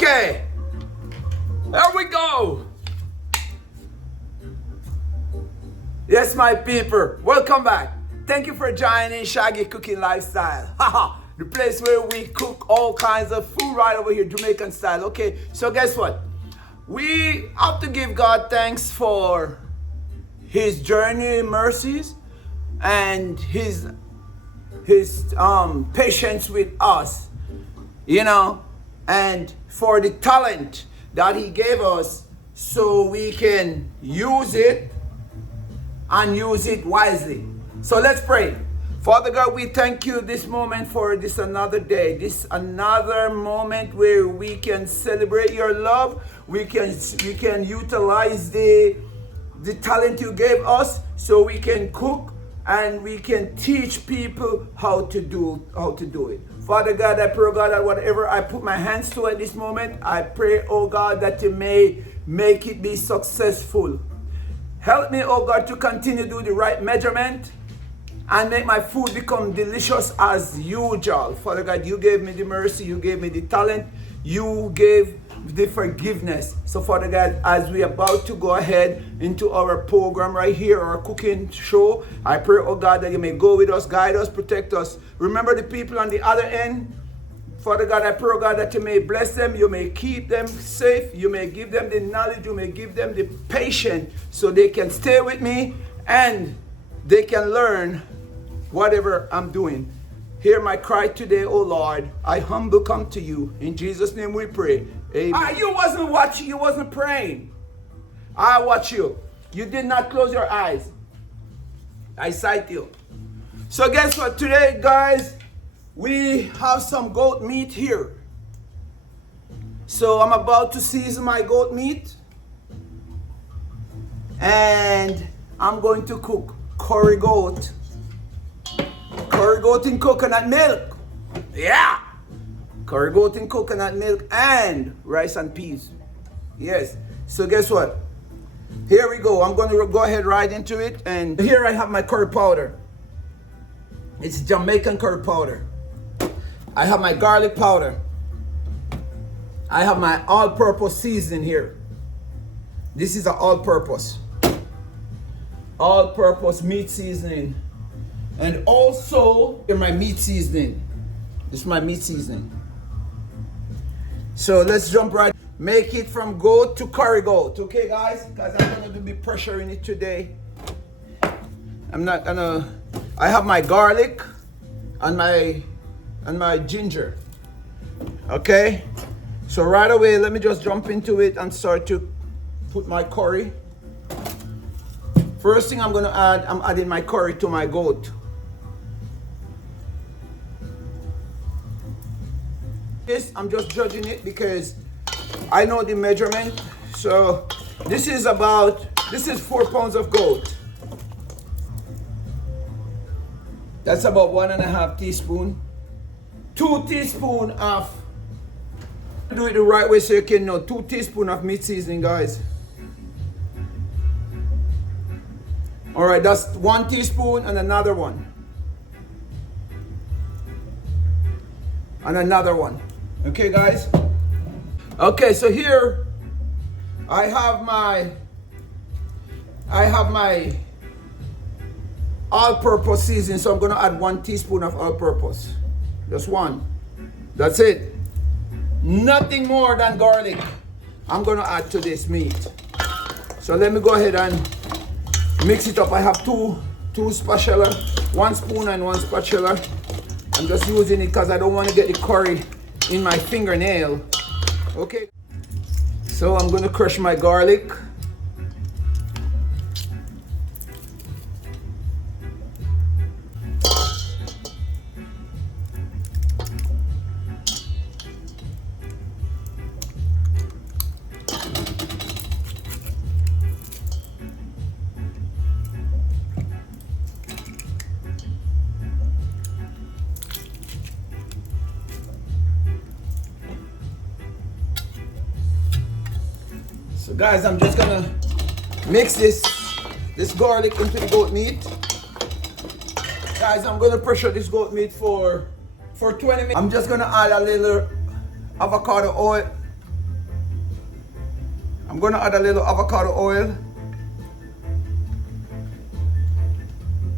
Okay, there we go. Yes, my people, welcome back. Thank you for joining Shaggy Cooking Lifestyle. Haha, the place where we cook all kinds of food right over here, Jamaican style. Okay, so guess what? We have to give God thanks for His journey, mercies, and His patience with us, you know, and for the talent that He gave us so we can use it and use it wisely. So let's pray. Father God, we thank you this moment for this another day, this another moment where we can celebrate your love. We can utilize the talent you gave us so we can cook and we can teach people how to do it. Father God, I pray, oh God, that whatever I put my hands to at this moment, I pray, oh God, that you may make it be successful. Help me, oh God, to continue to do the right measurement and make my food become delicious as usual. Father God, you gave me the mercy, you gave me the talent, you gave the forgiveness. So Father God, as we are about to go ahead into our program right here, our cooking show, I pray, oh God, that you may go with us, guide us, protect us. Remember the people on the other end. Father God, I pray, oh God, that you may bless them, you may keep them safe, you may give them the knowledge, you may give them the patience so they can stay with me and they can learn whatever I'm doing. Hear my cry today, oh Lord. I humble come to you. In Jesus' name we pray. Amen. You wasn't watching, you wasn't praying. I watch you. You did not close your eyes. I sight you. So guess what? Today, guys, we have some goat meat here. So I'm about to season my goat meat. And I'm going to cook curry goat. Curry goat in coconut milk. Yeah. Curry goat in coconut milk and rice and peas. Yes. So guess what? Here we go. I'm going to go ahead right into it. And here I have my curry powder. It's Jamaican curry powder. I have my garlic powder. I have my all-purpose seasoning here. This is an all-purpose meat seasoning. And also my meat seasoning. This is my meat seasoning. So let's jump right. Make it from goat to curry goat. Okay, guys? Because I'm going to be pressuring it today. I have my garlic and my ginger. Okay? So right away, let me just jump into it and start to put my curry. First thing I'm going to add, I'm adding my curry to my goat. This, I'm just judging it because I know the measurement. So this is 4 pounds of goat. That's about 1.5 teaspoons. 2 teaspoons of, do it the right way so you can know, 2 teaspoons of meat seasoning, guys. All right, that's 1 teaspoon and another one. And another one. Okay, guys? Okay, so here I have my all-purpose seasoning, so I'm going to add 1 teaspoon of all-purpose. Just 1. That's it. Nothing more than garlic I'm going to add to this meat. So let me go ahead and mix it up. I have two spatula, 1 spoon and 1 spatula. I'm just using it because I don't want to get the curry in my fingernail. Okay. So I'm going to crush my garlic. So guys, I'm just gonna mix this garlic into the goat meat. Guys, I'm gonna pressure this goat meat for 20 minutes. I'm just gonna add a little avocado oil I'm gonna add a little avocado oil.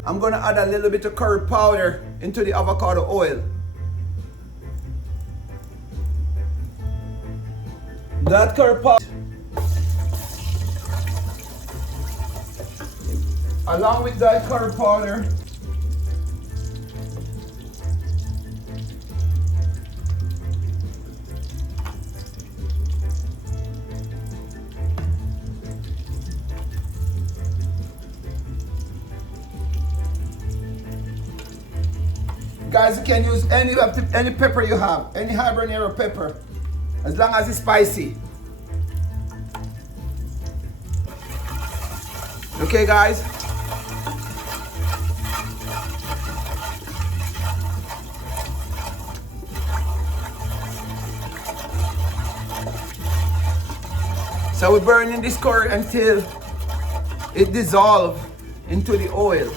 I'm gonna add a little bit of curry powder into the avocado oil. That curry powder, along with that curry powder, guys, you can use any pepper you have, any habanero pepper, as long as it's spicy. Okay, guys. So we're burning this curry until it dissolves into the oil.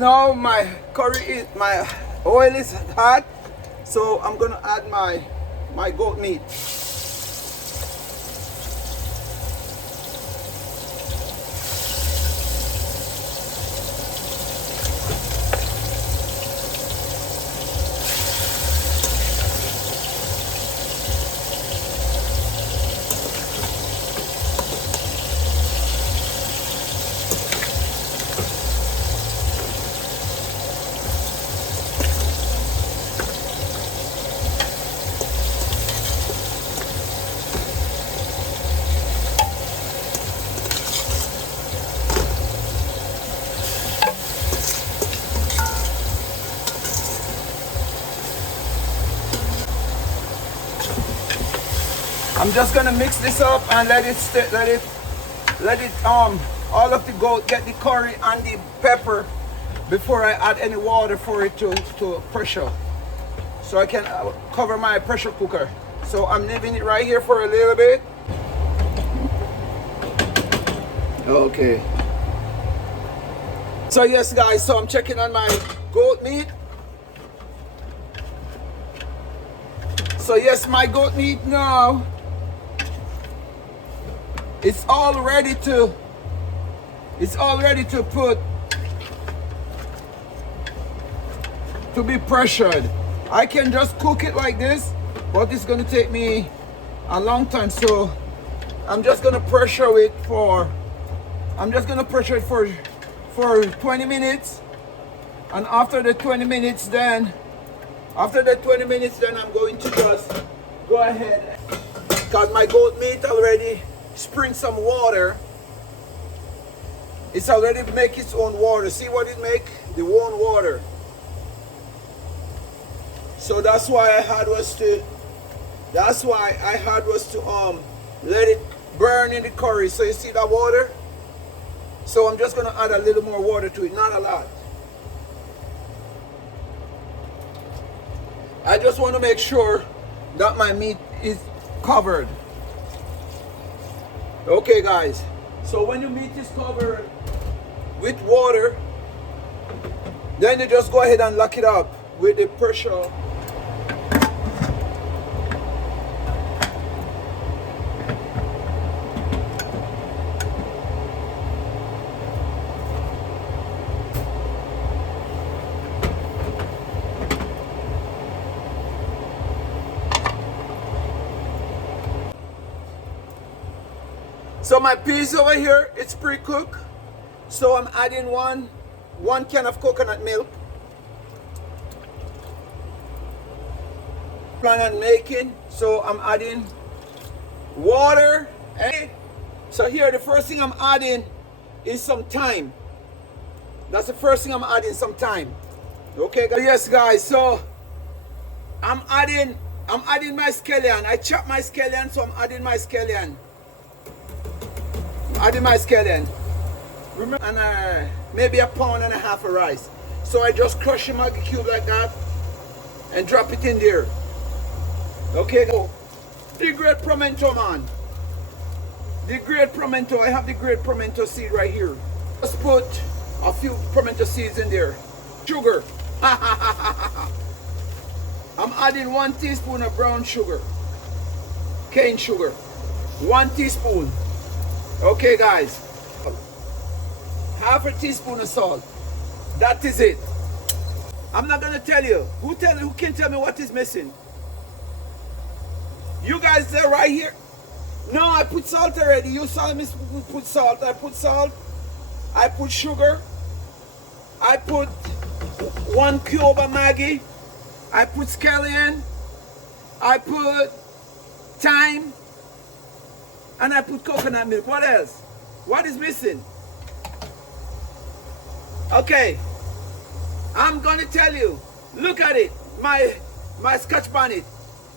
Now my oil is hot, so I'm gonna add my goat meat. I'm just gonna mix this up and let it all of the goat get the curry and the pepper before I add any water for it to pressure. So I can cover my pressure cooker. So I'm leaving it right here for a little bit. Okay. So yes, guys, so I'm checking on my goat meat. So yes, my goat meat now, it's all ready to be pressured. I can just cook it like this, but it's gonna take me a long time. So I'm just gonna pressure it for 20 minutes. And after the 20 minutes then I'm going to just go ahead, because my goat meat already spring some water. It's already make its own water. See what it make? The own water. So that's why I had was to let it burn in the curry. So you see that water? So I'm just gonna add a little more water to it, not a lot. I just want to make sure that my meat is covered. Okay, guys. So when your meat is covered with water, then you just go ahead and lock it up with the pressure. So my peas over here, it's pre-cooked. So I'm adding one can of coconut milk. Plan on making, so I'm adding water. So here the first thing I'm adding is some thyme. That's the first thing I'm adding, some thyme. Okay, guys. Yes, guys. So I'm adding my scallion. I chop my scallion, so I'm adding my scallion. Remember, and maybe a pound and a half of rice. So I just crush the Maggi cube like that and drop it in there. Okay, go. The great pimento, man. The great pimento. I have the great pimento seed right here. Just put a few pimento seeds in there. Sugar. I'm adding 1 teaspoon of brown sugar. Cane sugar. 1 teaspoon. Okay, guys. Half a teaspoon of salt. That is it. I'm not gonna tell you. Who can tell me what is missing? You guys there right here? No, I put salt already. You saw me put salt. I put salt. I put sugar. I put 1 cube of Maggi. I put scallion. I put thyme. And I put coconut milk. What else? What is missing? Okay. I'm gonna tell you. Look at it. My Scotch bonnet.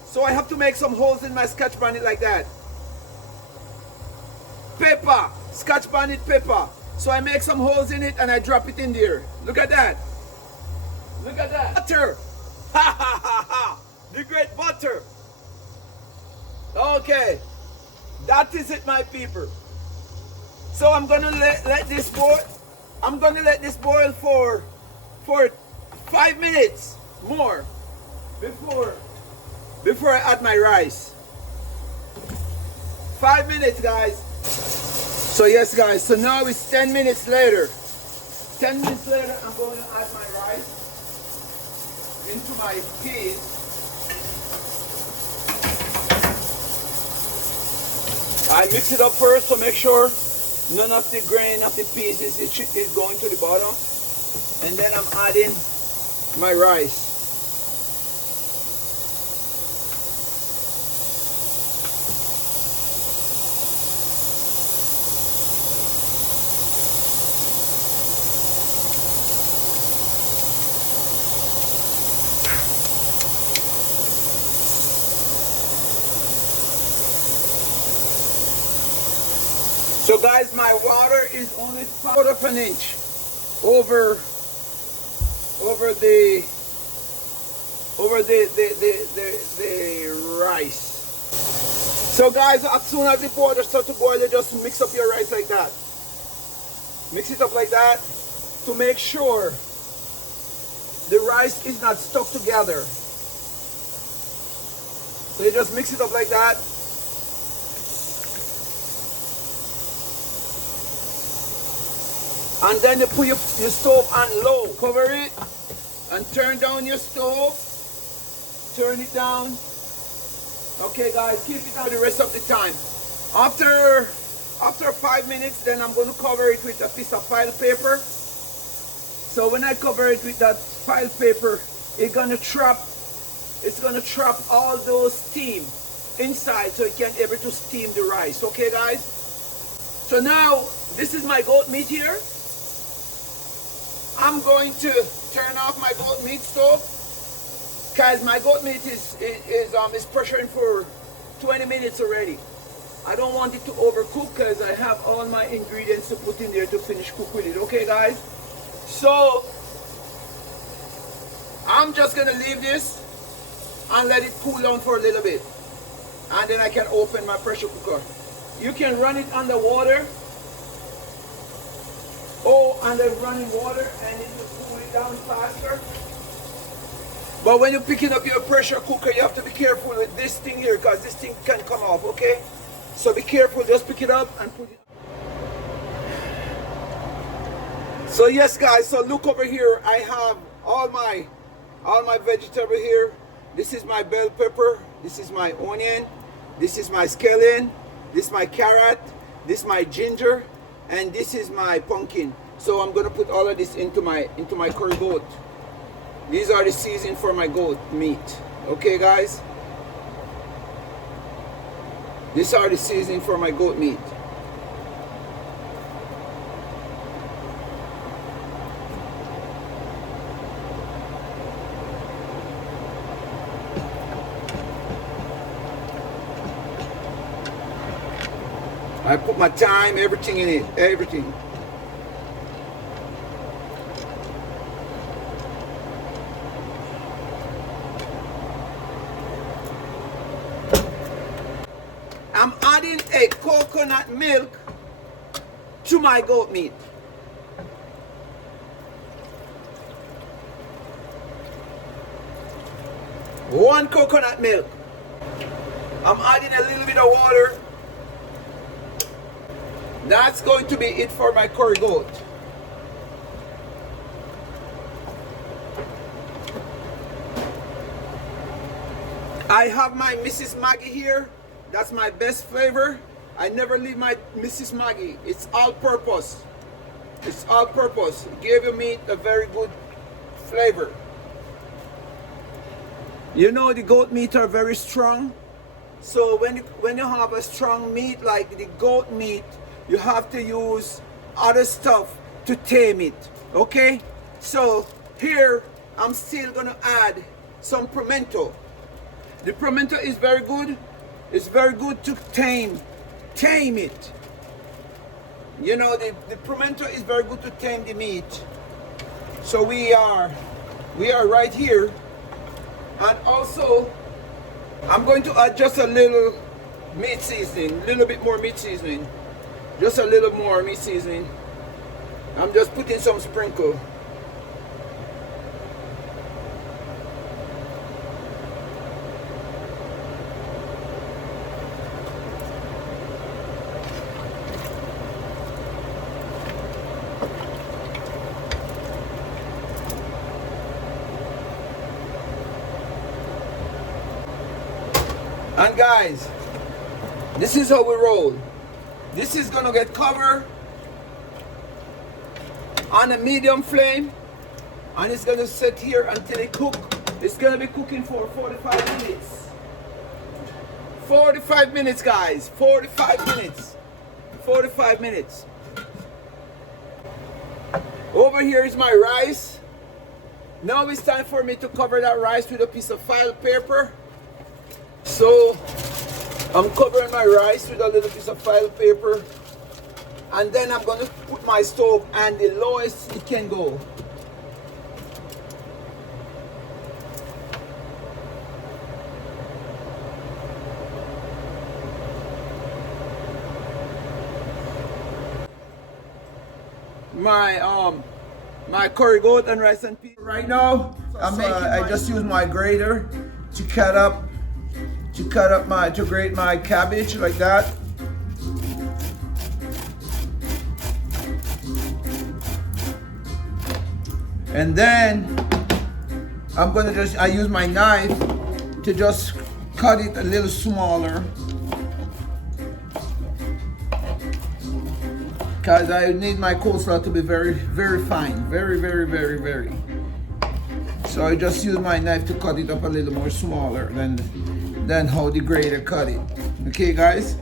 So I have to make some holes in my Scotch bonnet like that. Pepper. Scotch bonnet pepper. So I make some holes in it and I drop it in there. Look at that. Look at that. Butter. Ha ha ha ha. The great butter. Okay. That is it, my people. So I'm gonna let this boil. I'm gonna let this boil for 5 minutes more before I add my rice. 5 minutes, guys. So yes, guys. So now it's 10 minutes later. 10 minutes later, I'm going to add my rice into my peas. I mix it up first to make sure none of the grain of the peas is going to the bottom. And then I'm adding my rice. So guys, my water is only 1/4 inch over the rice. So guys, as soon as the water starts to boil, you just mix up your rice like that. Mix it up like that to make sure the rice is not stuck together. So you just mix it up like that. And then you put your stove on low. Cover it and turn down your stove. Turn it down. Okay guys, keep it on the rest of the time. After 5 minutes, then I'm going to cover it with a piece of file paper. So when I cover it with that file paper, it's gonna trap all those steam inside so it can be able to steam the rice. Okay guys? So now this is my goat meat here. I'm going to turn off my goat meat stove because my goat meat is pressuring for 20 minutes already. I don't want it to overcook because I have all my ingredients to put in there to finish cook with it. Okay guys? So I'm just gonna leave this and let it cool down for a little bit, and then I can open my pressure cooker. You can run it under water, under running water, and it will cool it down faster. But when you're picking up your pressure cooker, you have to be careful with this thing here because this thing can come off. Okay, so be careful. Just pick it up and put it. So yes guys, so look over here. I have all my vegetable here. This is my bell pepper, this is my onion, this is my scallion, this is my carrot, this is my ginger, and this is my pumpkin. So I'm gonna put all of this into my curry goat. These are the seasoning for my goat meat. Okay guys? These are the seasoning for my goat meat. I put my thyme, everything in it, everything. apply coconut milk to my goat meat. One coconut milk. I'm adding a little bit of water. That's going to be it for my curry goat. I have my Mrs. Maggie here. That's my best flavor. I never leave my Mrs. Maggie. It's all purpose. It's all purpose. It gave your meat a very good flavor. You know the goat meat are very strong. So when you have a strong meat like the goat meat, you have to use other stuff to tame it. Okay? So here I'm still gonna add some pimento. The pimento is very good. It's very good to tame it. You know, the pimento is very good to tame the meat. So we are right here. And also, I'm going to add just a little meat seasoning, a little bit more meat seasoning. Just a little more meat seasoning. I'm just putting some sprinkle. And guys, this is how we roll. This is gonna get covered on a medium flame, and it's gonna sit here until it cooks. It's gonna be cooking for 45 minutes. 45 minutes, guys. 45 minutes. 45 minutes. Over here is my rice. Now it's time for me to cover that rice with a piece of foil paper. So I'm covering my rice with a little piece of foil paper, and then I'm going to put my stove and the lowest it can go. My curry goat and rice and peas. Right now, I just use my grater to grate my cabbage like that. And then I use my knife to just cut it a little smaller, because I need my coleslaw to be very, very fine, very, very, very, very. So I just use my knife to cut it up a little more smaller than how the grater cut it. Okay, guys?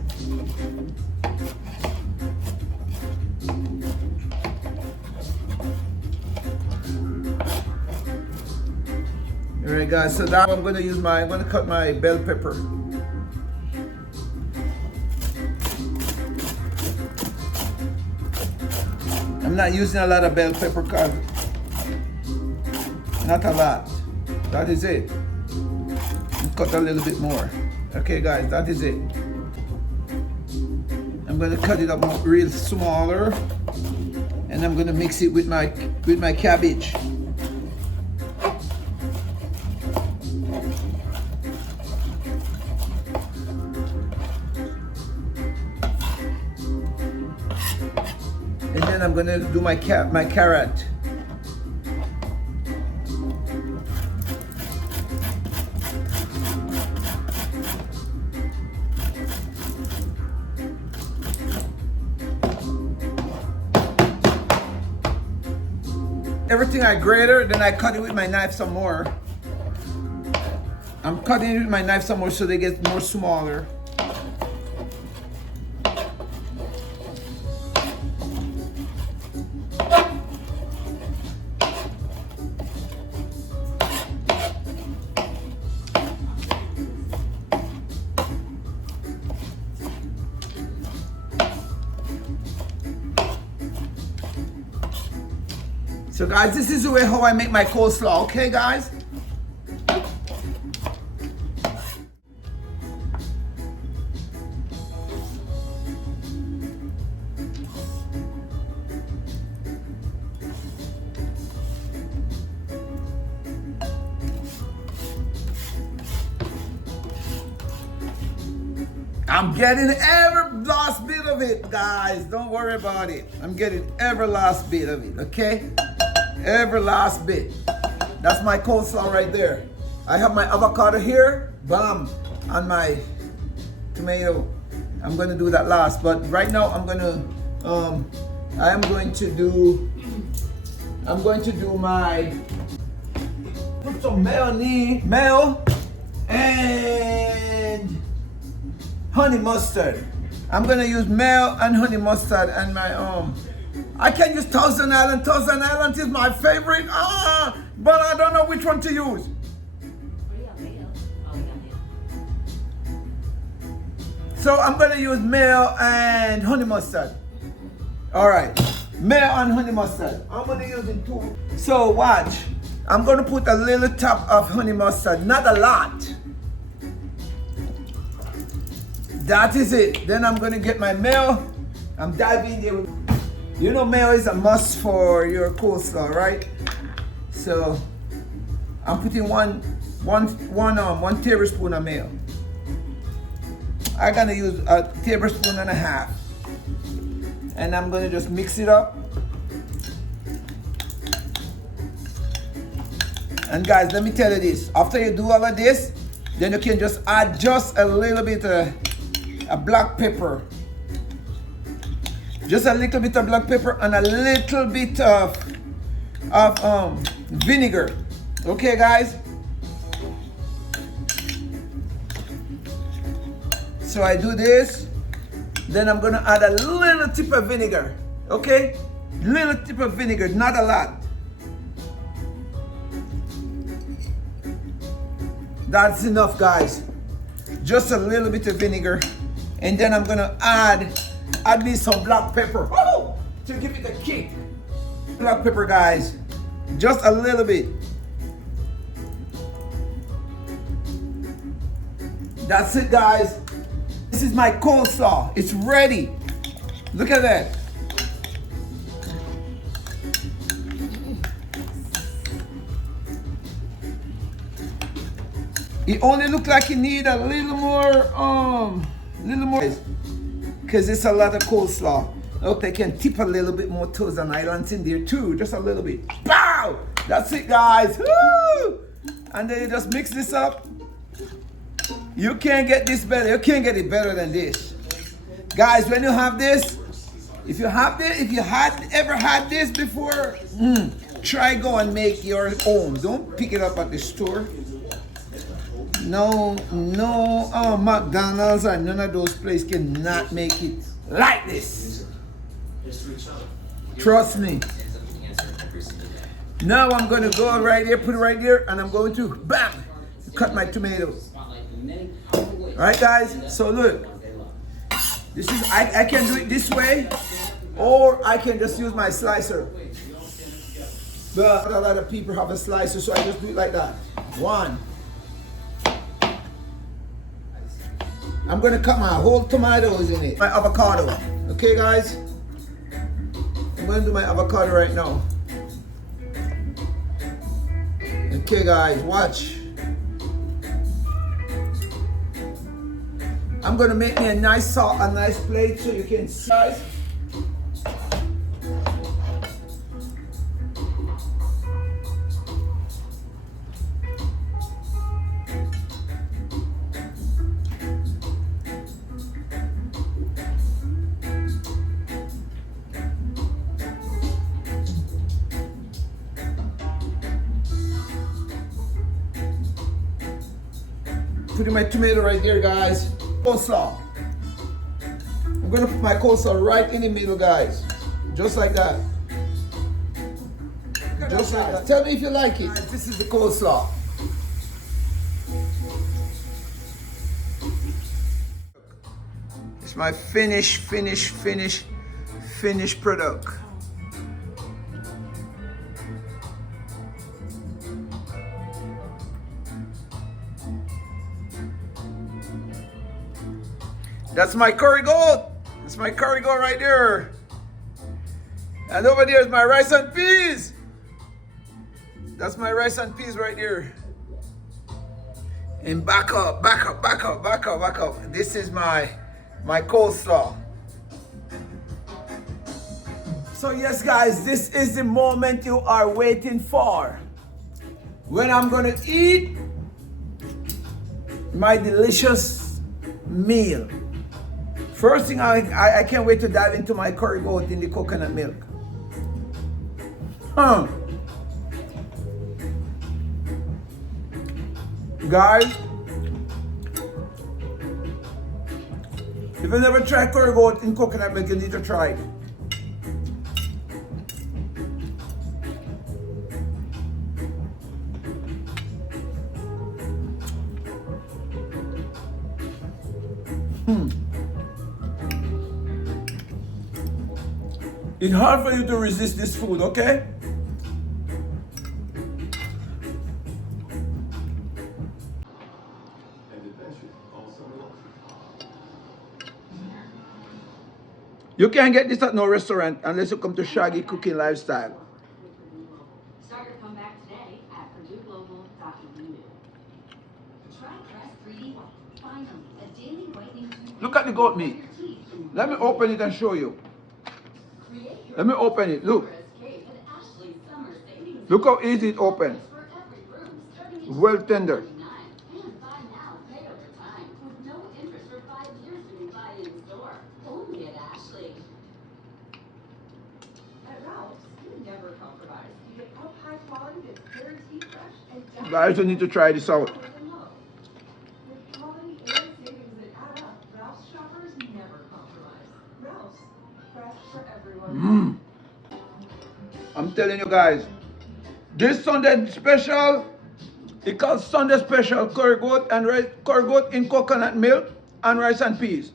Alright, guys, so now I'm gonna cut my bell pepper. I'm not using a lot of bell pepper, cause not a lot. That is it. Cut a little bit more. Okay, guys, that is it. I'm gonna cut it up real smaller, and I'm gonna mix it with my cabbage. And then I'm gonna do my carrot. Everything I grated, then I cut it with my knife some more. I'm cutting it with my knife some more so they get more smaller. So guys, this is the way how I make my coleslaw, okay guys? I'm getting every last bit of it, guys. Don't worry about it. I'm getting every last bit of it, okay? Every last bit. That's my coleslaw right there. I have my avocado here, bam, and my tomato. I'm gonna do that last, but right now I'm going to do my, put some mayonnaise, mayo, and honey mustard. I'm gonna use mayo and honey mustard and my I can use Thousand Island. Thousand Island is my favorite. But I don't know which one to use. So I'm gonna use mayo and honey mustard. All right, mayo and honey mustard. I'm gonna use it too. So watch. I'm gonna put a little top of honey mustard, not a lot. That is it. Then I'm gonna get my mayo. I'm diving there. You know mayo is a must for your coleslaw, right? So I'm putting one tablespoon of mayo. I'm gonna use a tablespoon and a half. And I'm gonna just mix it up. And guys, let me tell you this. After you do all of this, then you can just add just a little bit of black pepper. Just a little bit of black pepper and a little bit of vinegar. Okay, guys? So I do this. Then I'm gonna add a little tip of vinegar. Okay? Little tip of vinegar, not a lot. That's enough, guys. Just a little bit of vinegar. And then I'm gonna add me some black pepper. Oh, to give it a kick. Black pepper, guys. Just a little bit. That's it, guys. This is my coleslaw. It's ready. Look at that. It only looks like it need a little more, because it's a lot of coleslaw. Hope they can tip a little bit more Thousand Islands in there too, just a little bit. Pow! That's it, guys. Woo! And then you just mix this up. You can't get this better. You can't get it better than this, guys. When you have this, if you had ever had this before, try go and make your own. Don't pick it up at the store. No, McDonald's and none of those places cannot make it like this. Trust me. Now I'm going to go right here, put it right there, and I'm going to, bam, cut my tomatoes. Alright, guys, so look. This is, I can do it this way, or I can just use my slicer. But a lot of people have a slicer, so I just do it like that. One. I'm gonna cut my whole tomatoes in it. My avocado. Okay, guys? I'm gonna do my avocado right now. Okay, guys, watch. I'm gonna make me a nice plate so you can see. Guys. Putting my tomato right there, guys. Coleslaw. I'm gonna put my coleslaw right in the middle, guys. Just like that. Just like that. Tell me if you like it. This is the coleslaw. It's my finished product. That's my curry goat. That's my curry goat right there. And over there is my rice and peas. That's my rice and peas right there. And back up. This is my my coleslaw. So yes guys, this is the moment you are waiting for, when I'm gonna eat my delicious meal. First thing, I can't wait to dive into my curry goat in the coconut milk. Guys, if you never tried curry goat in coconut milk, you need to try it. It's hard for you to resist this food, okay? You can't get this at no restaurant unless you come to Shaggy Cooking Lifestyle. Start your comeback today at PurdueGlobal.edu. Try Press 3D White. Finally, a daily whitening. Look at the goat meat. Let me open it and show you. Let me open it. Look. Look how easy it opens. Well tender. Guys, you need to try this out. I'm telling you guys, this Sunday special, it calls Sunday special curry goat and rice, curry goat in coconut milk and rice and peas.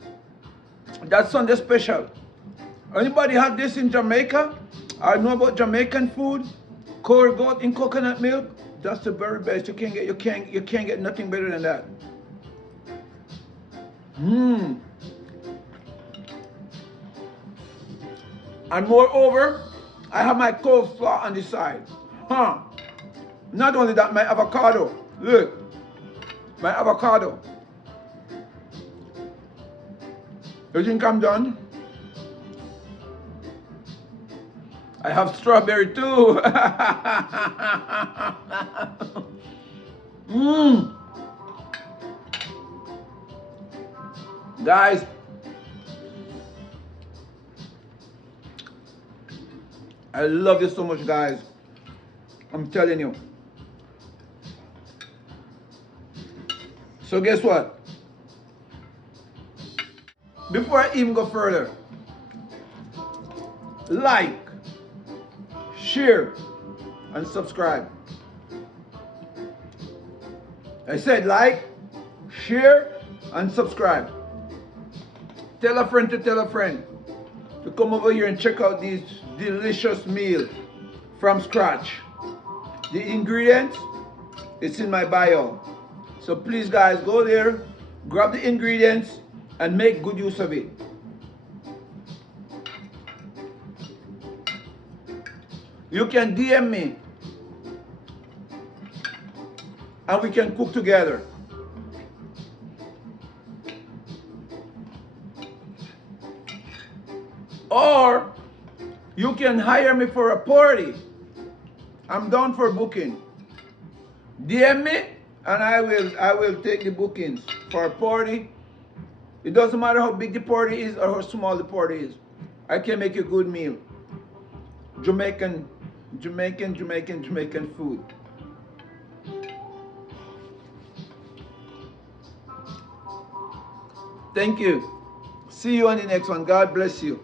That's Sunday special. Anybody had this in Jamaica? I know about Jamaican food. Curry goat in coconut milk. That's the very best. You can't get nothing better than that. And moreover, I have my coleslaw on the side. Not only that, my avocado. Look, my avocado. You think I'm done? I have strawberry too. Guys, I love you so much, guys. I'm telling you. So guess what? Before I even go further, like, share, and subscribe. I said like, share, and subscribe. Tell a friend to tell a friend to come over here and check out this delicious meal from scratch. The ingredients, it's in my bio. So please guys, go there, grab the ingredients, and make good use of it. You can DM me and we can cook together. Or you can hire me for a party. I'm down for booking. DM me and I will take the bookings for a party. It doesn't matter how big the party is or how small the party is. I can make a good meal. Jamaican food. Thank you. See you on the next one. God bless you.